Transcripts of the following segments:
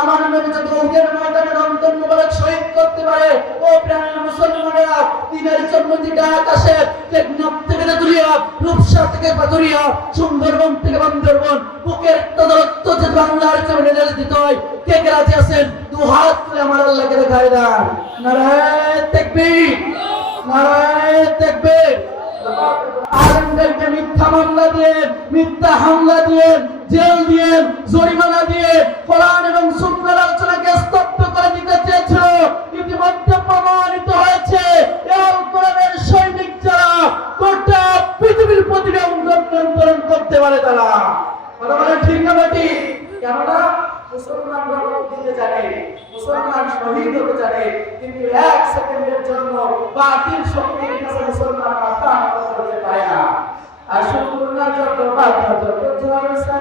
আমার নবী যত উহুদের ময়দানে রমজান মুবারক শহীদ করতে পারে। ও প্রাণের মুসলমানেরা, দিনের জন্য যে ডাক আসে। টেকনাফ থেকে তেতুলিয়া রূপসা থেকে পাতুরিয়া সুন্দরবন থেকে বান্দরবন, বুকের তদরত্ব যে বাংলার জমিনে ঢেলে দিতে হয়, কে কে রাজি আছেন? দু হাত তুলে আমার আল্লাহকে দেখায় দেন। নারায়ণ তাকবীর নারায়ণ তাকবীর। আলমদেরকে মিথ্যা মামলা দিয়ে, মিথ্যা হামলা দিয়ে জেল দিয়ে, জরিমানা দিয়ে কোরআন এবং সুন্নাহর আলোচনাকে স্তব্ধ করে দিতে চেয়েছিল। ইতিমধ্যে প্রমাণিত হয়েছে কোরআনের সৈনিক যারা গোটা পৃথিবীর প্রতিটা করতে পারে তারা। ঠিক না বেটি? কেননা জানে, মুসলমান শহীদ হতে জানে, কিন্তু এক সেকেন্ডের জন্য বাতিল শক্তির কাছে মুসলমান না। না যত যত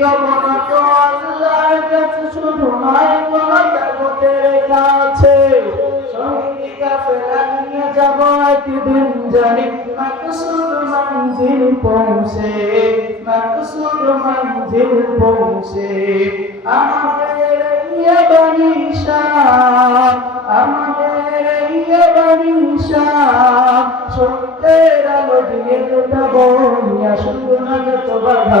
শিরবনত আল্লাহর কাছে শুধু নয় তোমাদের কাছে সঙ্গী কাফেলা নিয়ে সত্যের আলো দিয়ে যত বাধা।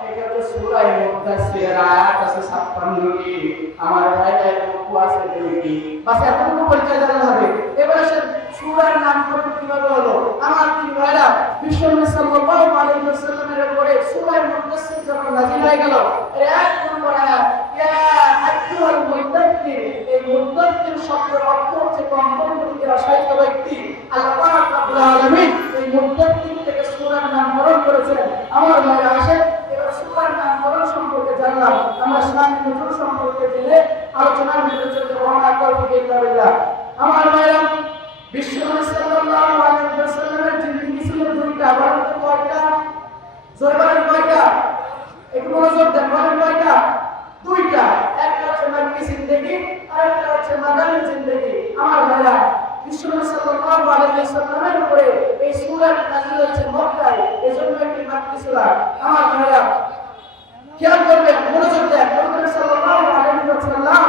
সূরা মুদাসসির আয়াত আছে 56টি আমার ভাইরা এর আছে দুইটি বাস এতটুকু পরিচয় জানা হবে। এবারে সে সূরার নামকরণ কীভাবে হলো? আমার তিন ভাইরা বিশ্বনবী সাল্লাল্লাহু আলাইহি ওয়াসাল্লামের উপরে সূরা মুদাসসির যখন নাযিল হয়ে গেল এক নম্বর ইয়া আইয়ুহাল মুদাত্তির এই মুদাত্তির শব্দের অর্থ হচ্ছে কম্পনকে আশায়িত ব্যক্তি। আল্লাহ রব্বুল আলামিন এই মুদাত্তির থেকে সূরার নামকরণ করেছেন। আমার ভাইরা আসে এবার সূরার নামকরণ সম্পর্কে জানলাম আমরা ইসলামী নজরুল সম্পর্কে জেনে আলোচনার ভিতরে চলে যাব আমার দুইটা একটু হচ্ছে মাক্কি জিন্দেগি আর একটা হচ্ছে মাদানী জিন্দেগি আমার ভাইরা, বিশ্বনবী সাল্লাল্লাহু আলাইহি ওয়াসাল্লামের উপরে এই সূরাটি নাযিল হচ্ছে মক্কায়। এজন্য একটি সূরা আমার ভাইরা খেয়াল করবেন, মনোযোগ দেন। নবী সাল্লাল্লাহু আলাইহি ওয়াসাল্লাম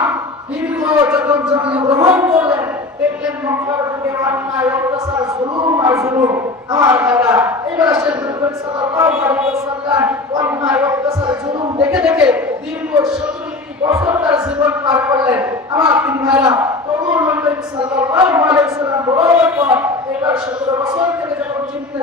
দীর্ঘ যখন জন্মগ্রহণ করলেন, দেখলেন মক্কার বুকে অন্যায় অত্যাচার, জুলুম আর জুলুম। আমার ভাইরা এবার আসেন নবী সাল্লাল্লাহু আলাইহি ওয়াসাল্লাম অন্যায়, অত্যাচার, জুলুম দেখে দেখে দীর্ঘ 70 বছর তার জীবন পার করলেন। আমার তিন ভাইরা তবুও নবী সাল্লাল্লাহু আলাইহি ওয়াসাল্লাম পর এবার 17 বছর থেকে যখন চিন্তা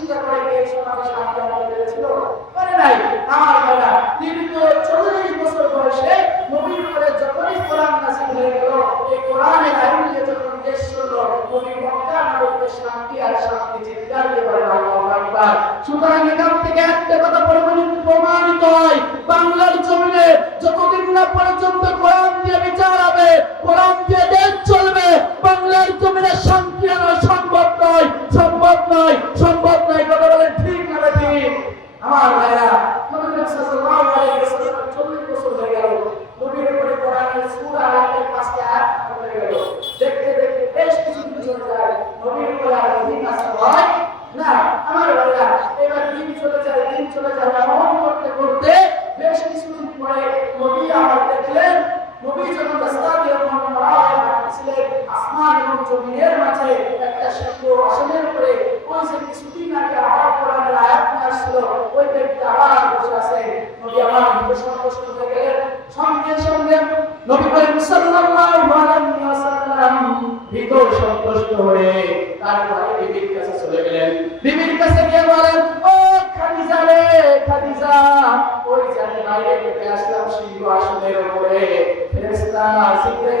সুতরাং এখান থেকে একটা কথা প্রমাণিত হয়। বাংলার জমিনে যতদিন না পর্যন্ত কোরআন দিয়ে বিচার হবে, কোরআন দিয়ে দেশ চলবে, বাংলার জমিনে শান্তি আনা সম্ভব নয় সম্ভব নয় সম্ভব নয়। কথা বলে ঠিক না, ঠিক? আমার ভাইরা চল্লিশ আসমান এবং জমিনের মাঝে একটা সুন্দর আসনের উপরে ওই যে কিছুদিন আগে আবার কোরআনের আয়াত আসছিল, ওই ব্যক্তি আবার বসে আছে। নবী আমার ভিতরে সন্তুষ্ট হয়ে গেলেন। সঙ্গে সঙ্গে নবী করিম সাল্লাল্লাহু আলাইহি ওয়াসাল্লাম ভিতর সন্তুষ্ট হয়ে তারপরে বিবির কাছে চলে গেলেন। বিবির কাছে গিয়ে বলেন, ও খাদিজা রে, খাদিজা, ওই জানে বাইরে থেকে আসলাম সিংহ আসনের উপরে। ফেরেশতা জিবরাইল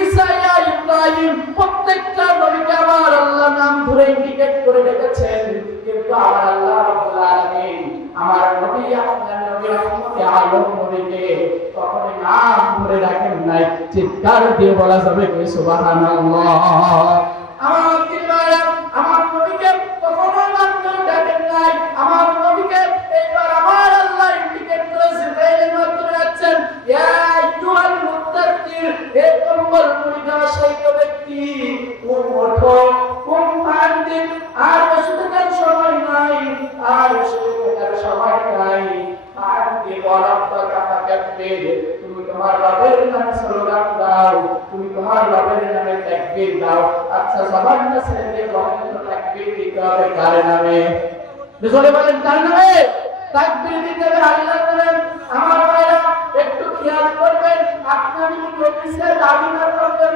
ইব্রাহিম, প্রত্যেকটা নবীকে আমার আল্লাহ নাম ধরে ইন্ডিকেট করে রেখেছেন কিন্তু আমার আল্লাহ রাব্বুল আলামিন। আমার নবী, আপনার নবী আলম নবীকে কখনো নাম ধরে রাখেন নাই। চিৎকার দিয়ে বলা যাবে সুবহানাল্লাহ। কথা তুমি তোমার রবের নামে স্লোগান দাও, তুমি তোমার রবের নামে তাকবীর দাও। আচ্ছা দিয়ে বলেন তো তাকবীর দিতে হবে কার নামে? বিজলে বলেন, কার নামে? তাকবীর দিতে হবে আল্লাহর নামে। আমার ভাইরা, একটু খেয়াল করবেন আপনি আমি নবীসে দাবি না করবেন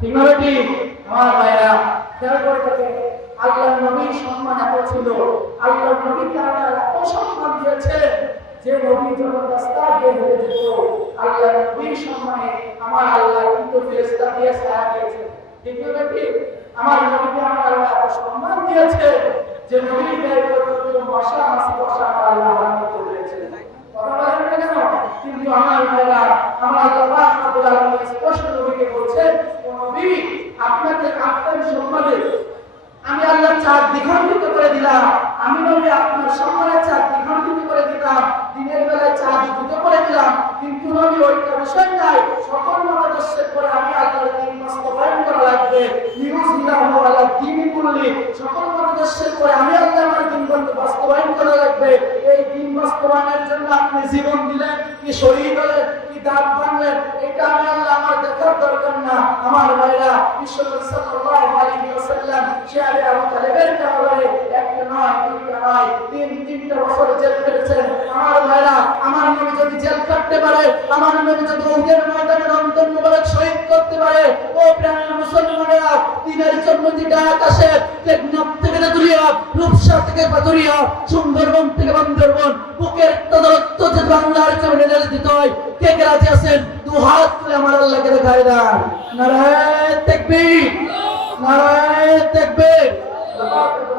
ঠিক? না আমার ভাইরা, খেয়াল করে থাকে আল্লাহ নবীর সম্মান এত ছিল। আল্লাহ নবীকে আল্লাহ এত সম্মান দিয়েছে যে নবী যখন রাস্তা দিয়ে হেঁটে যেত আল্লাহ নবীর সম্মানে আমার আল্লাহ কিন্তু ফেরেশতা দিয়ে ছায়া দিয়েছে। ঠিক না আমার নবীকে আমার আল্লাহ এত সম্মান দিয়েছে যে নবী গায়ে পর্যন্ত মশা মাসি মশা আমার আল্লাহ করতে পেরেছেন কথা বলেন কেন? কিন্তু আমার ভাইরা, আমার আল্লাহ স্পষ্ট নবীকে বলছেন ও নবী আপনাকে আপনার সম্মানে আমি আল্লাহ চাঁদ দ্বিখণ্ডিত করে দিলাম। আমি নবী আপনার সম্মানের চাঁদ দ্বিখণ্ডিত করে দিলাম। দিনের বেলায় চাঁদ দুটো করে দিলাম। কিন্তু নবী ওইটা বিষয় নাই। সকল মতাদর্শের পরে আমি করা লাগবে নিউজ দিলাম আল্লাহ দিনই করলি সকল মতাদর্শের পরে আমি আল্লাহ আমার দিন বন্ধ বাস্তবায়ন করা লাগবে। এই দিন বাস্তবায়নের জন্য আপনি জীবন দিলেন, কি শরীর হলেন, কি দাঁত ভাঙলেন এটা আমি আল্লাহ আমার দেখার দরকার না। আমার ভাইরা, বিশ্বনবী সাল্লাল্লাহু আলাইহি ওয়াসাল্লাম শিয়ারে আবু তালেবের কারণে একটা নয় দুইটা নয়, তিন, তিনটা বছর জেল কেটেছেন আমার ভাইরা, আমার নবী যদি জেল কাটতে পারে, আমার নবী যদি উহুদের ময়দানে রমজান মুবারক শহীদ করতে পারে, ও দিনের জন্য যে ডাক আসে টেকনাফ থেকে তেতুলিয়া রূপসা থেকে পাতুরিয়া সুন্দরবন থেকে বান্দরবন, বুকের তদরত্ব যে বাংলার কেমন দিতে হয়, কে কে রাজি আছেন? দু হাত তুলে আমার আল্লাহকে দেখায় না নারায়ণ, দেখবি? নারায়ণ তাকবীর